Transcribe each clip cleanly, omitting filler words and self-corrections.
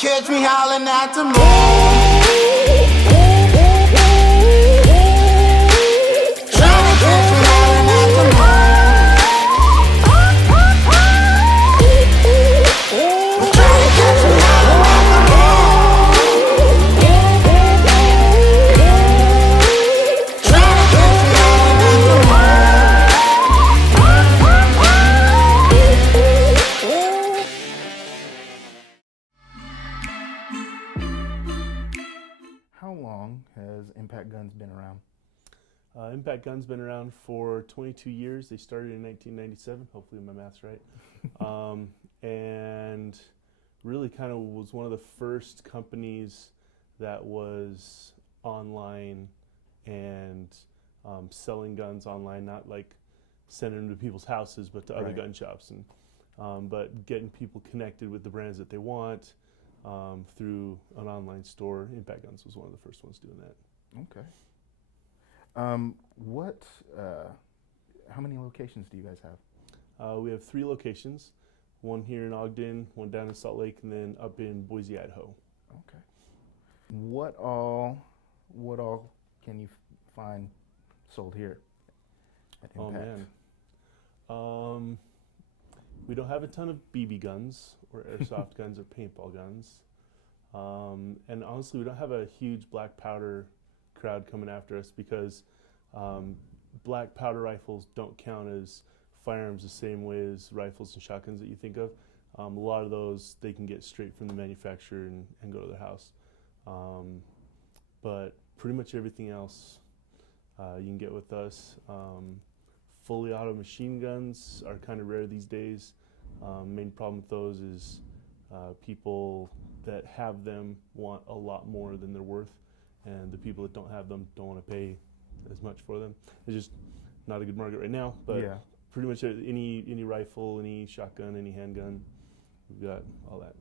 catch me howling at the moon. Tryna catch me howling at the moon. Tryna catch me howling at the moon. Tryna catch me howling at the How long has Impact Guns been around? Impact Gun's been around for 22 years. They started in 1997. Hopefully my math's right. And really kind of was one of the first companies that was online and selling guns online, not like sending them to people's houses, but to other Right. gun shops. And but getting people connected with the brands that they want through an online store. Impact Guns was one of the first ones doing that. Okay. How many locations do you guys have? We have 3 locations, one here in Ogden, one down in Salt Lake, and then up in Boise, Idaho. Okay. What all can you find sold here at Impact? Oh man. We don't have a ton of BB guns or airsoft guns or paintball guns. And honestly, we don't have a huge black powder crowd coming after us because black powder rifles don't count as firearms the same way as rifles and shotguns that you think of. A lot of those they can get straight from the manufacturer and go to their house. But pretty much everything else you can get with us. Fully auto machine guns are kind of rare these days. Main problem with those is people that have them want a lot more than they're worth, and the people that don't have them don't want to pay as much for them. It's just not a good market right now, but Yeah. pretty much any rifle, any shotgun, any handgun, we've got all that.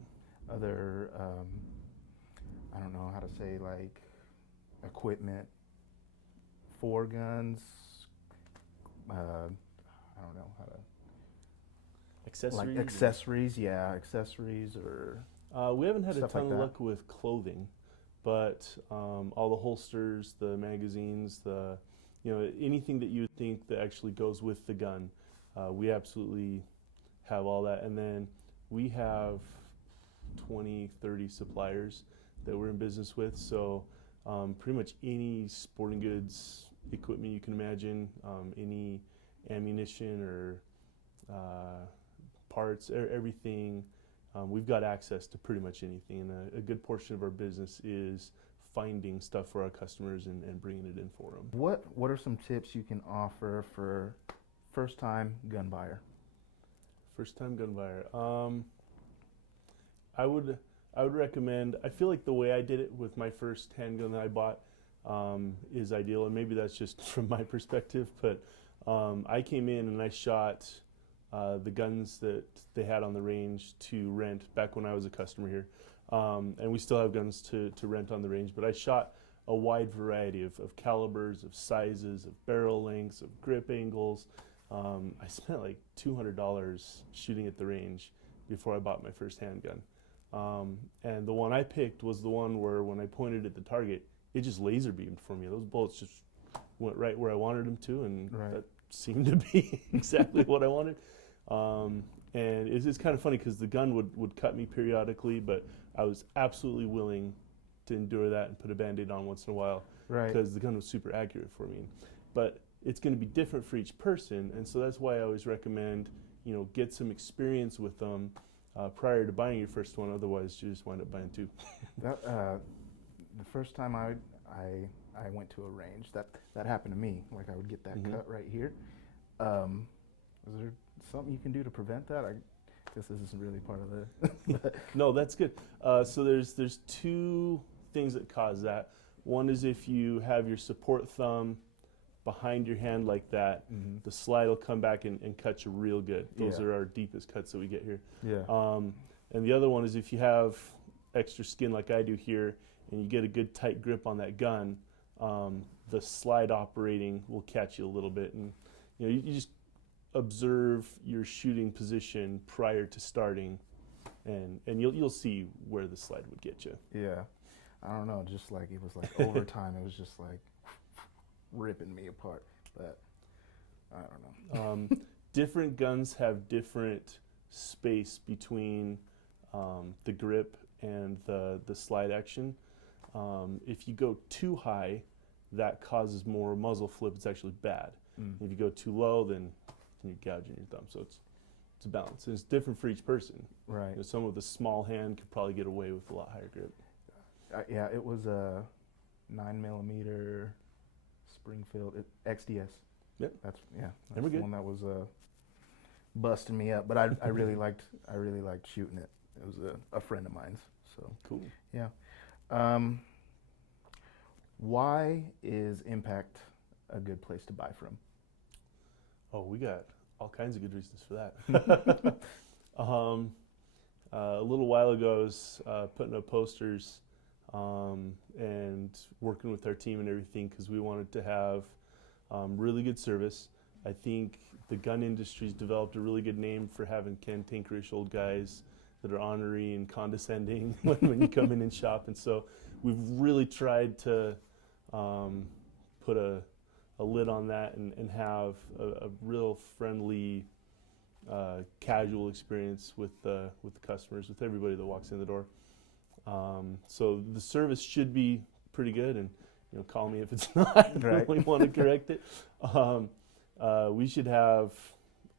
Other, I don't know how to say, like equipment for guns. I don't know how to. Accessories? Like accessories, yeah, accessories or. We haven't had a Stuff ton like of that. luck with clothing, but all the holsters, the magazines, anything that you would think that actually goes with the gun, we absolutely have all that. And then we have 20, 30 suppliers that we're in business with. So pretty much any sporting goods equipment you can imagine, any ammunition or parts, everything. We've got access to pretty much anything, and a good portion of our business is finding stuff for our customers and bringing it in for them. What are some tips you can offer for first-time gun buyer? First-time gun buyer. I would recommend. I feel like the way I did it with my first handgun that I bought is ideal, and maybe that's just from my perspective. But I came in and I shot the guns that they had on the range to rent back when I was a customer here. And we still have guns to rent on the range, but I shot a wide variety of calibers, of sizes, of barrel lengths, of grip angles. I spent like $200 shooting at the range before I bought my first handgun. And the one I picked was the one where when I pointed at the target, it just laser beamed for me. Those bullets just went right where I wanted them to, and Right. that seemed to be exactly what I wanted. And it's kind of funny because the gun would cut me periodically, but I was absolutely willing to endure that and put a Band-Aid on once in a while, Right. because the gun was super accurate for me. But it's going to be different for each person, and so that's why I always recommend, get some experience with them prior to buying your first one. Otherwise, you just wind up buying 2. That, the first time I went to a range, that happened to me. Like I would get that Mhm. cut right here. Is there something you can do to prevent that? I guess this isn't really part of the. No, that's good. So there's 2 things that cause that. One is if you have your support thumb behind your hand like that, the slide will come back and cut you real good. Those Yeah. are our deepest cuts that we get here. Yeah. And the other one is if you have extra skin like I do here and you get a good tight grip on that gun, the slide operating will catch you a little bit. And you just observe your shooting position prior to starting and you'll see where the slide would get you. Yeah. I don't know. Just like it was like over time, it was just like ripping me apart. But I don't know. Different guns have different space between the grip and the slide action. If you go too high, that causes more muzzle flip. It's actually bad. If you go too low, then you're gouging your thumb. So it's a balance. And it's different for each person. Right. You know, someone with a small hand could probably get away with a lot higher grip. Yeah, it was a 9mm Springfield XDS. Yep. That's And we're the good. one that was busting me up. But I really liked shooting it. It was a friend of mine's. So Cool. yeah. Why is Impact a good place to buy from? Oh, we got all kinds of good reasons for that. A little while ago, I was putting up posters and working with our team and everything because we wanted to have really good service. I think the gun industry's developed a really good name for having cantankerous old guys that are ornery and condescending when you come in and shop. And so we've really tried to put a lid on that and have a real friendly, casual experience with the customers, with everybody that walks in the door. So the service should be pretty good, and call me if it's not. I Right. really want to correct it. We should have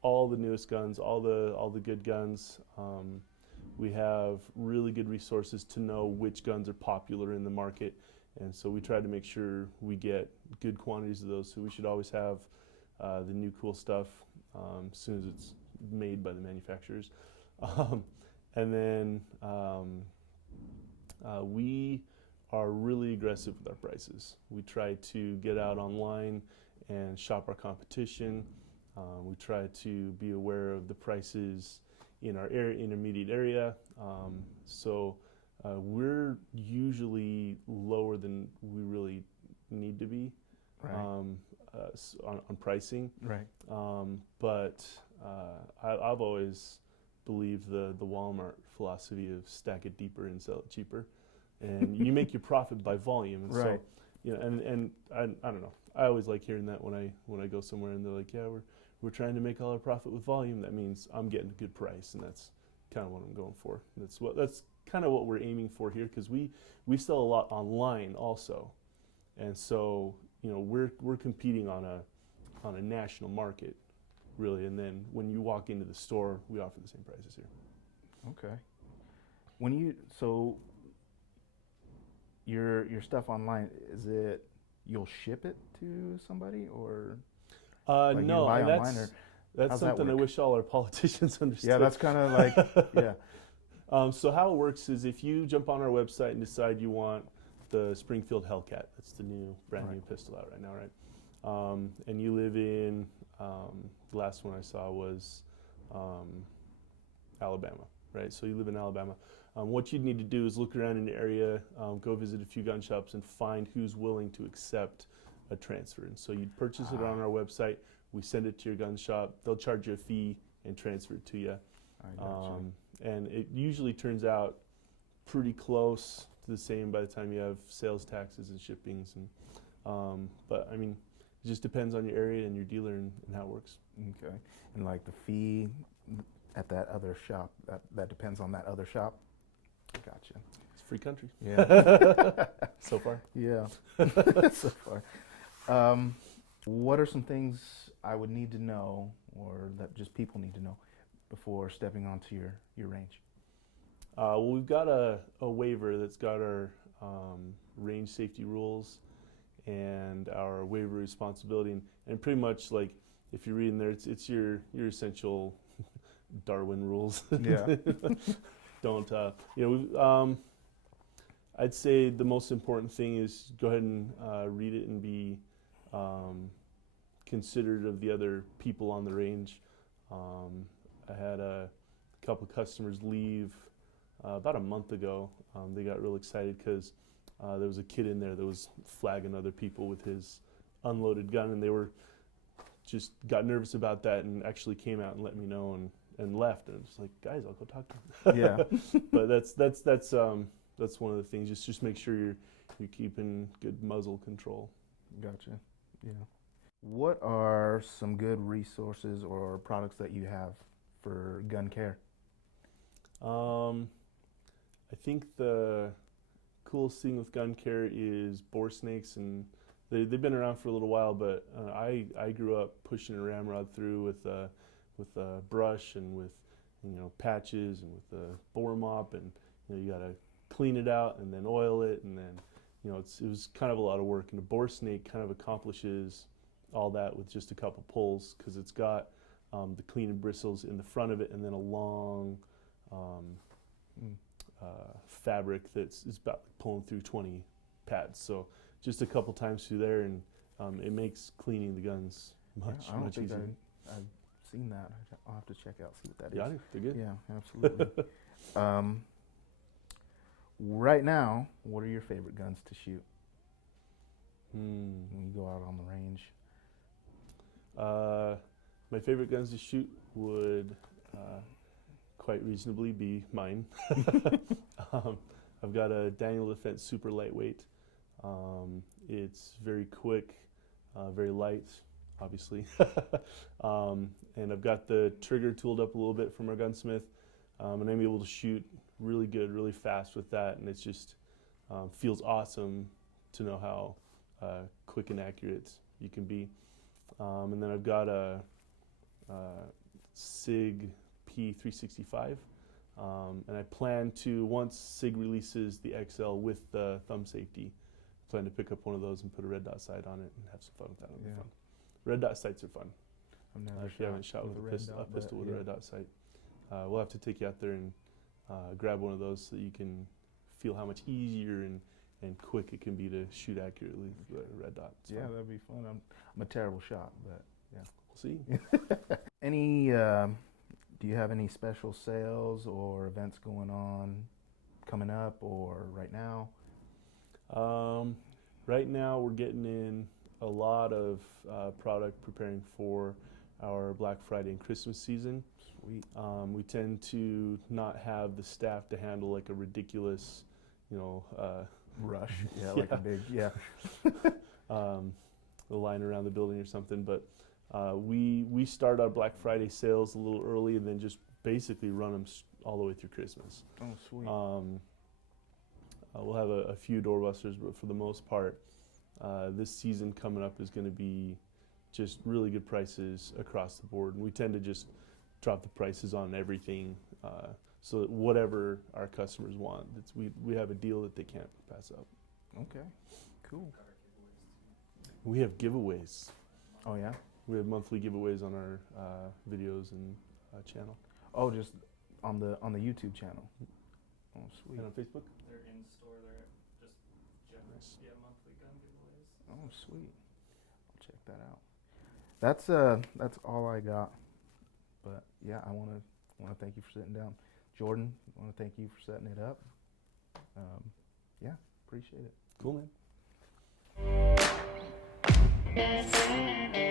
all the newest guns, all the good guns. We have really good resources to know which guns are popular in the market, and so we try to make sure we get good quantities of those. So we should always have the new cool stuff as soon as it's made by the manufacturers. And then we are really aggressive with our prices. We try to get out online and shop our competition. We try to be aware of the prices in our intermediate area. So we're usually lower than we really need to be Right. on pricing. Right. But I've always believed the Walmart philosophy of stack it deeper and sell it cheaper, and you make your profit by volume. And Right. So, and I don't know. I always like hearing that when I go somewhere and they're like, yeah, we're trying to make all our profit with volume. That means I'm getting a good price, and that's kind of what I'm going for. That's kind of what we're aiming for here, because we sell a lot online also, and so we're competing on a national market, really. And then when you walk into the store, we offer the same prices here. Okay. Your stuff online, is it you'll ship it to somebody, or like you No, buy and online, or that's how's that something I work? wish all our politicians understood. Yeah, that's kind of like yeah. So how it works is if you jump on our website and decide you want the Springfield Hellcat, that's the brand new Right. pistol out right now, right? And you live in, the last one I saw was Alabama, right? So you live in Alabama. What you'd need to do is look around in the area, go visit a few gun shops, and find who's willing to accept a transfer. And so you'd purchase it on our website. We send it to your gun shop. They'll charge you a fee and transfer it to you. I gotcha. And it usually turns out pretty close to the same by the time you have sales taxes and shippings. And but I mean, it just depends on your area and your dealer and how it works. Okay. And like the fee at that other shop, that depends on that other shop. Gotcha. It's a free country Yeah. so far. Yeah. So far. What are some things I would need to know, or that just people need to know, before stepping onto your range? Well, we've got a waiver that's got our range safety rules and our waiver responsibility, and pretty much, like, if you're reading there, it's your essential Darwin rules. Yeah. Don't I'd say the most important thing is go ahead and read it and be considerate of the other people on the range. I had a couple customers leave about a month ago. They got real excited because there was a kid in there that was flagging other people with his unloaded gun, and they were just got nervous about that and actually came out and let me know, and left, and I'm just like, guys, I'll go talk to him. Yeah. But that's one of the things. Just make sure you're keeping good muzzle control. Gotcha. Yeah. What are some good resources or products that you have for gun care? I think the coolest thing with gun care is bore snakes, and they've been around for a little while. But I grew up pushing a ramrod through with a brush and with patches and with a bore mop, and you gotta clean it out and then oil it, and then it was kind of a lot of work. And a bore snake kind of accomplishes all that with just a couple pulls, because it's got the cleaning bristles in the front of it, and then a long fabric that's about pulling through 20 pads. So just a couple times through there, and it makes cleaning the guns I don't much think easier. I've seen that. I'll have to check out, see what that is. Yeah, they're good. Yeah, absolutely. Right now, what are your favorite guns to shoot when you go out on the range? My favorite guns to shoot would quite reasonably be mine. I've got a Daniel Defense super lightweight. It's very quick, very light, obviously. And I've got the trigger tooled up a little bit from our gunsmith, and I'm able to shoot really good, really fast with that, and it's just feels awesome to know how quick and accurate you can be. And then I've got a SIG P365, and I plan to, once SIG releases the XL with the thumb safety, plan to pick up one of those and put a red dot sight on it and have some fun with that. It'll be fun. Red dot sights are fun. I've never If you haven't shot with a pistol with a red dot sight, we'll have to take you out there and grab one of those so that you can feel how much easier and quick it can be to shoot accurately with a red dot. It's Yeah, fun. that'd be fun. I'm a terrible shot, but yeah. We'll see. Any? Do you have any special sales or events going on coming up or right now? Right now we're getting in a lot of product preparing for our Black Friday and Christmas season. Sweet. We tend to not have the staff to handle like a ridiculous, Rush. Yeah, like a big, yeah. the line around the building or something. But we start our Black Friday sales a little early, and then just basically run them all the way through Christmas. Oh, sweet. We'll have a few doorbusters, but for the most part, this season coming up is going to be just really good prices across the board. And we tend to just drop the prices on everything, so that whatever our customers want, we have a deal that they can't pass up. Okay, cool. We have giveaways. Oh yeah. We have monthly giveaways on our videos and channel. Oh, just on the YouTube channel. Oh, sweet. And on Facebook? They're in store. They're just general, Nice. monthly gun giveaways. Oh, sweet. I'll check that out. That's all I got. But yeah, I want to thank you for sitting down, Jordan. I want to thank you for setting it up. Yeah, appreciate it. Cool, man.